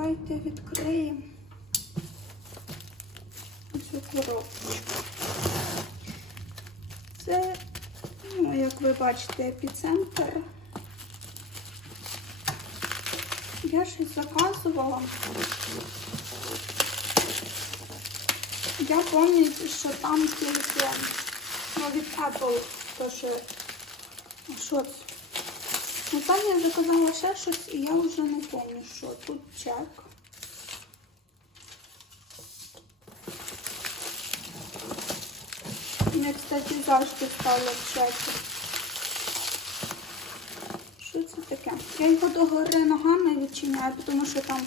давайте відкриємо цю коробку. Це, ну, як ви бачите, епіцентр. Я щось заказувала. Я пам'ятаю, що там тільки ну, від Apple, то що, що? Ну там я заказала ще щось, і я вже не пам'ятаю, що тут чек. Мені, кстати, завжди в чеки. Що це таке? Я його догори ногами відчиняю, тому що там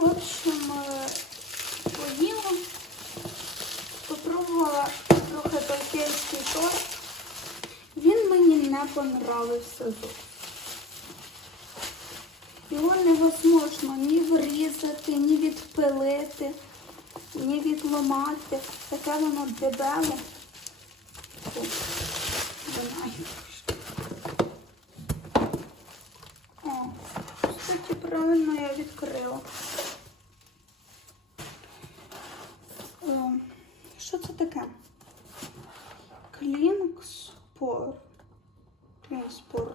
в общем, е, поїла, попробувала трохи толькейський торт. Він мені не понравився зовсім. Його невозможно ні врізати, ні відпилити, ні відломати. Таке воно дебеле. О, кстати, правильно я відкрила. Е, Що це таке? Клінкспор. Клінкспор.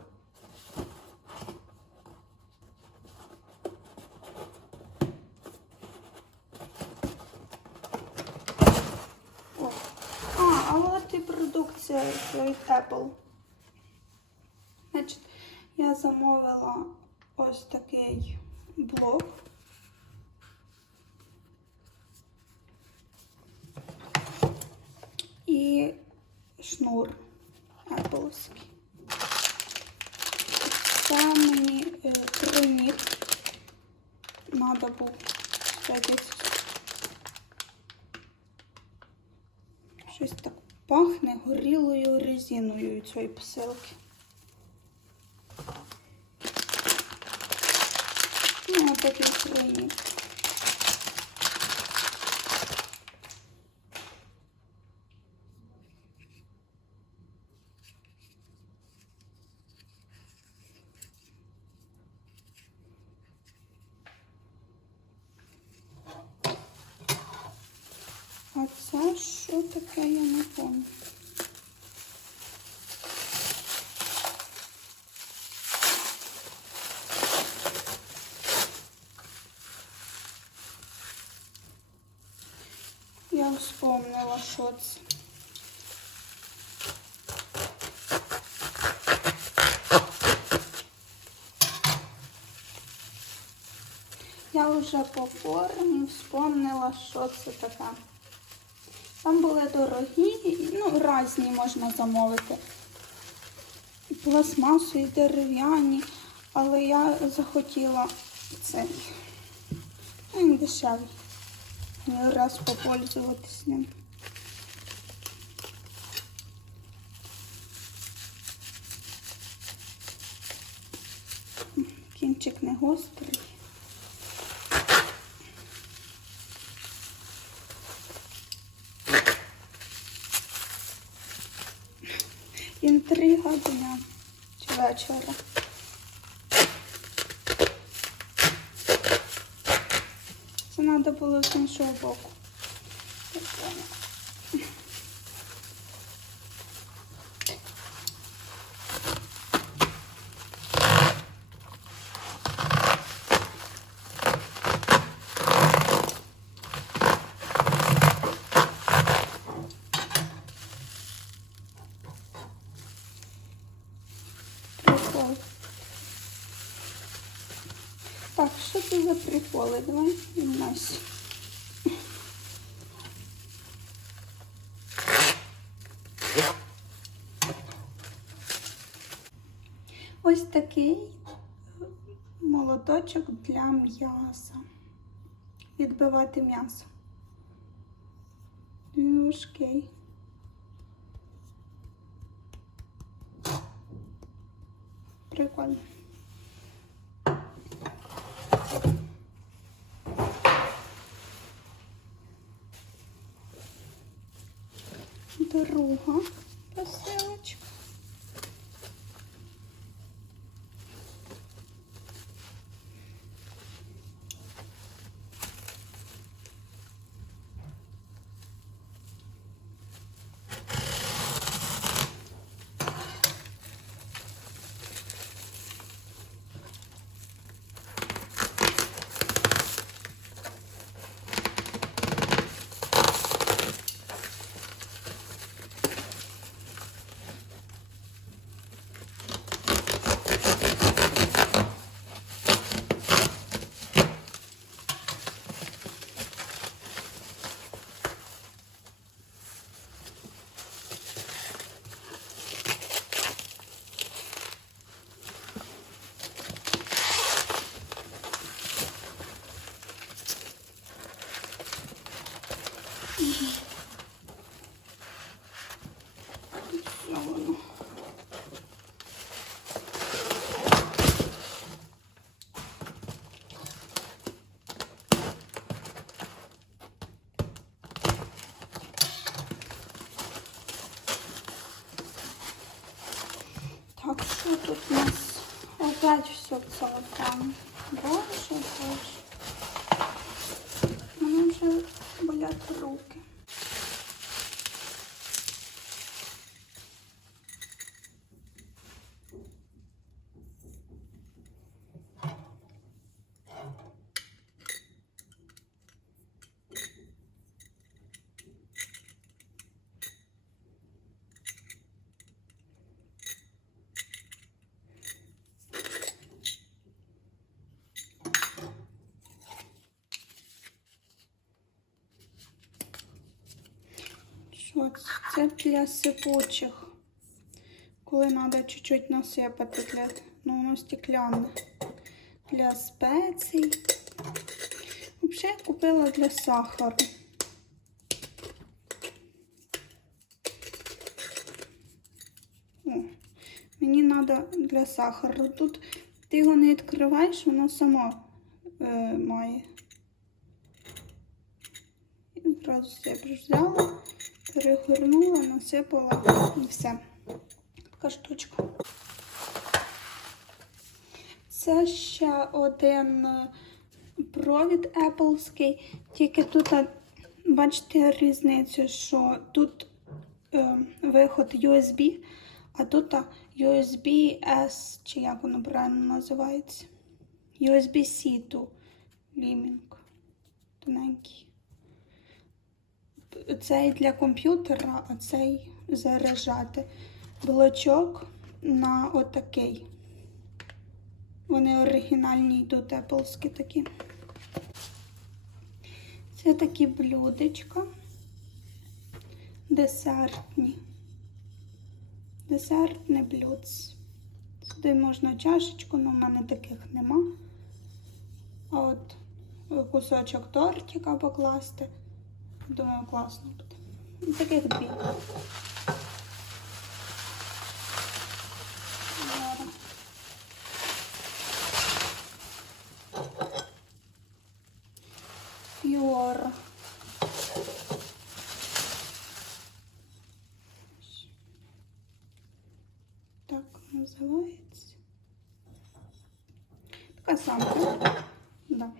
О. А, а от і продукція від Apple. Значить, я замовила ось такий блок. І шнур Appleський. Це мені е, примір. Надо десь щось так пахне горілою резиною цієї посилки. Ну, такий примір. А це що таке, я не пам'ятаю. Я вспомнила, що це. Я вже по формі вспомнила, що це таке. Там були дорогі, ну, різні можна замовити. І пластмасові, і дерев'яні, але я захотіла цей. Ну, Він дешевий. Раз попользуватись ним. Кінчик не гострий. Інтрига дня чи вечора. Це треба було з іншого боку. Я поняла. Прикол. Так, що це за приколи? Давай нас. Ось такий молоточок для м'яса. Відбивати м'ясо. Він. Прикольно. Друга посилочка. Що воно? Так, що тут у нас? Опять все в целлофане. Боже, боже. Мене вже болять руки. Що це? Для сипучих. Коли треба чуть-чуть насипати для. Ну, воно стекляне. Для спецій. Взагалі я купила для сахару. О, мені треба для сахару. Тут ти його не відкриваєш, воно само е, має. І Зразу себе взяла, перегорнула, насипала і все. Така штучка. Це ще один е, провід Appleський, тільки тут, е, бачите різницю, що тут е, виход USB, а тут е, USB-S, чи як воно правильно називається. USB-C ту лімінг. Тоненький. Цей для комп'ютера, а цей заряджати. Блочок на отакий. Вони оригінальні йдуть еплські такі. Це такі блюдечка. Десертні. Десертне блюдце. Сюди можна чашечку, але в мене таких нема. А от кусочок тортика покласти. Думаю, класно буде. Таких дві. Зараз. Так називається. Така сама. Да.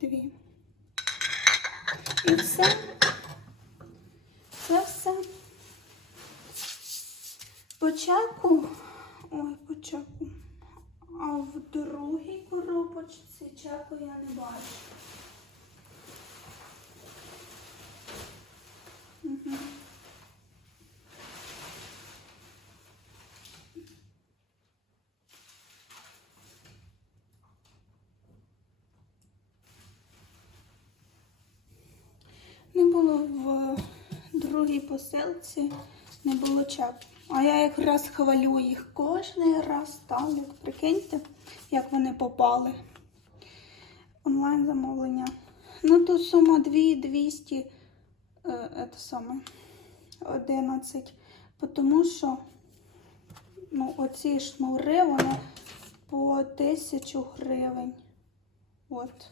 Дві. І все. Це все. Почаку. Ой, почаку. А в другій коробочці чаку я не бачу. Не було в другій посилці, не було чеку. А я якраз хвалю їх кожен раз ставлю. Прикиньте, як вони попали. Онлайн замовлення. Ну тут сума 2200 е, це саме 11. Тому що ну, оці шнури вони по 1000 гривень. От.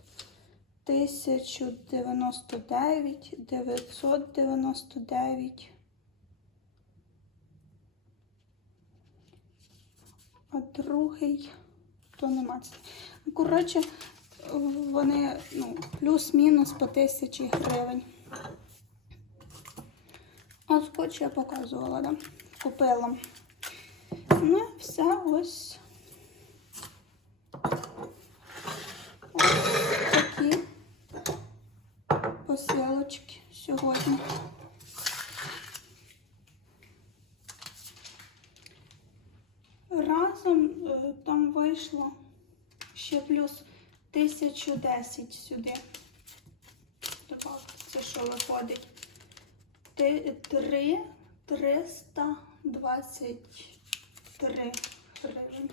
1099, 999, а другий, то нема. це. Коротше, вони ну, плюс-мінус по тисячі гривень. А скотч я показувала, да? купила. Ну, все, ось. Посилочки сьогодні. Разом е, там вийшло ще плюс 1010 сюди. Так, це що виходить? Ти- Три 323 гривень.